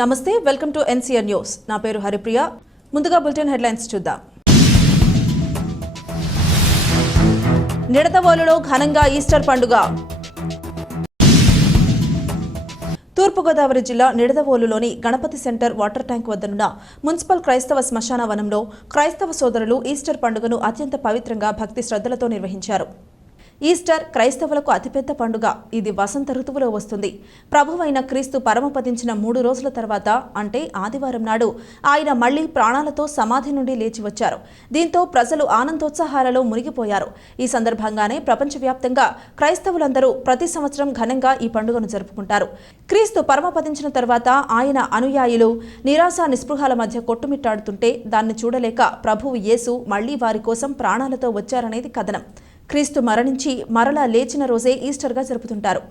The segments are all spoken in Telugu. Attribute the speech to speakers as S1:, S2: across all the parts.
S1: నమస్తే వెల్కమ్ టు ఎన్సీఆర్ న్యూస్. నా పేరు హరిప్రియ. ముందుగా బులెటిన్ హెడ్లైన్స్ చూద్దాం. నిడదవోలులో ఘనంగా ఈస్టర్ పండుగ. తూర్పుగోదావరి జిల్లా నిడదవోలులోని గణపతి సెంటర్ వాటర్ ట్యాంక్ వద్దనున్న మున్సిపల్ క్రైస్తవ శ్మశాన వనంలో క్రైస్తవ సోదరులు ఈస్టర్ పండుగను అత్యంత పవిత్రంగా భక్తి శ్రద్ధలతో నిర్వహించారు. ఈస్టర్ క్రైస్తవులకు అతిపెద్ద పండుగ. ఇది వసంత ఋతువులో వస్తుంది. ప్రభువైన క్రీస్తు పరమపదించిన మూడు రోజుల తర్వాత అంటే ఆదివారం నాడు ఆయన మళ్ళీ ప్రాణాలతో సమాధి నుండి లేచి వచ్చారు. దీంతో ప్రజలు ఆనందోత్సాహాలలో మునిగిపోయారు. ఈ సందర్భంగానే ప్రపంచవ్యాప్తంగా క్రైస్తవులందరూ ప్రతి సంవత్సరం ఘనంగా ఈ పండుగను జరుపుకుంటారు. క్రీస్తు పరమపదించిన తర్వాత ఆయన అనుయాయులు నిరాశ నిస్పృహాల మధ్య కొట్టుమిట్టాడుతుంటే దాన్ని చూడలేక ప్రభువు యేసు మళ్ళీ వారి కోసం ప్రాణాలతో వచ్చారనేది కథనం. క్రీస్తు మరణించి మరలా లేచిన రోజే ఈస్టర్గా జరుపుతుంటారు.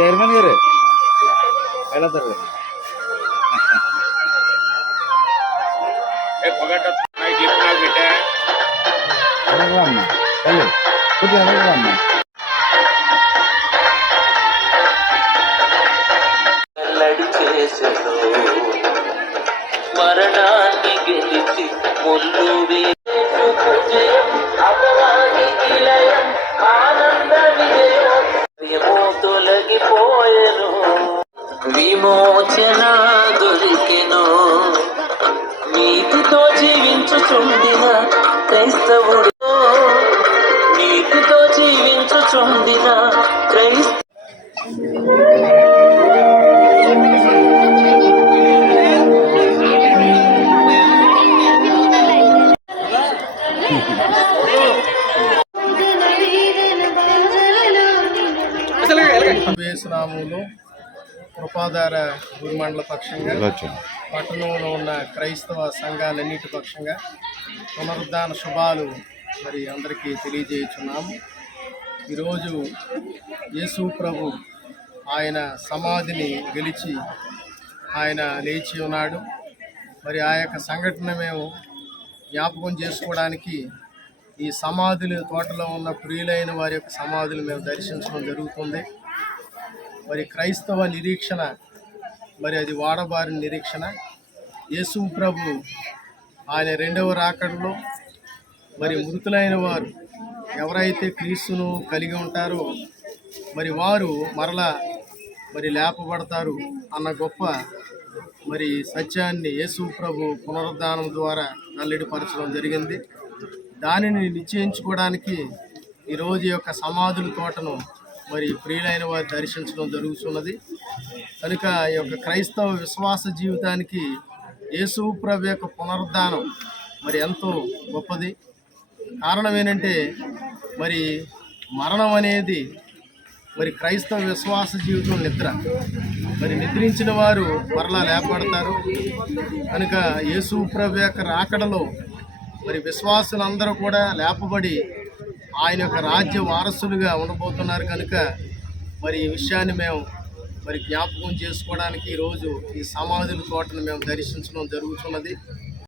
S2: ఆయన
S3: చైర్మన్ గారు ఎలా జరగండి అడగలమ్మా తల్లి కొద్దిగా అడగలమ్మా
S4: వెల్లడి చేసెను మరణాన్ని గెలిచి ముందు నీతితో జీవించుచుండిన క్రైస్తవుడు. నీతితో జీవించుచుండిన క్రైస్త
S5: వేసునామంలో కృపాధార గురుమండల పక్షంగా పట్టణంలో ఉన్న క్రైస్తవ సంఘాలన్నిటి పక్షంగా పునరుద్ధాన శుభాలు మరి అందరికీ తెలియజేయుచున్నాము. ఈరోజు యేసు ప్రభు ఆయన సమాధిని గెలిచి ఆయన లేచి ఉన్నాడు. మరి ఆ యొక్క సంఘటన మేము జ్ఞాపకం చేసుకోవడానికి ఈ సమాధులు తోటలో ఉన్న ప్రియులైన వారి యొక్క సమాధులు మేము దర్శించడం జరుగుతుంది. మరి క్రైస్తవ నిరీక్షణ మరి అది వాడబారిన నిరీక్షణ. యేసు ప్రభు ఆయన రెండవ రాకడలో మరి మృతులైన వారు ఎవరైతే క్రీస్తును కలిగి ఉంటారో మరి వారు మరలా మరి లేపబడతారు అన్న గొప్ప మరి సత్యాన్ని యేసు ప్రభు పునరుద్ధానం ద్వారా వెల్లడిపరచడం జరిగింది. దానిని నిశ్చయించుకోవడానికి ఈరోజు యొక్క సమాధుల తోటను మరి ప్రియులైన వారు దర్శించడం జరుగుతున్నది. కనుక ఈ యొక్క క్రైస్తవ విశ్వాస జీవితానికి యేసు ప్రభు యొక్క పునరుద్ధానం మరి ఎంతో గొప్పది. కారణం ఏంటంటే మరి మరణం అనేది మరి క్రైస్తవ విశ్వాస జీవితం నిద్ర. మరి నిద్రించిన వారు మరలా లేపడతారు కనుక యేసు ప్రభు యొక్క రాకడలో మరి విశ్వాసులందరూ కూడా లేపబడి ఆయన యొక్క రాజ్య వారసులుగా ఉండబోతున్నారు కనుక మరి ఈ విషయాన్ని మేము మరి జ్ఞాపకం చేసుకోవడానికి ఈరోజు ఈ సమాధుల తోటను మేము దర్శించడం జరుగుతున్నది.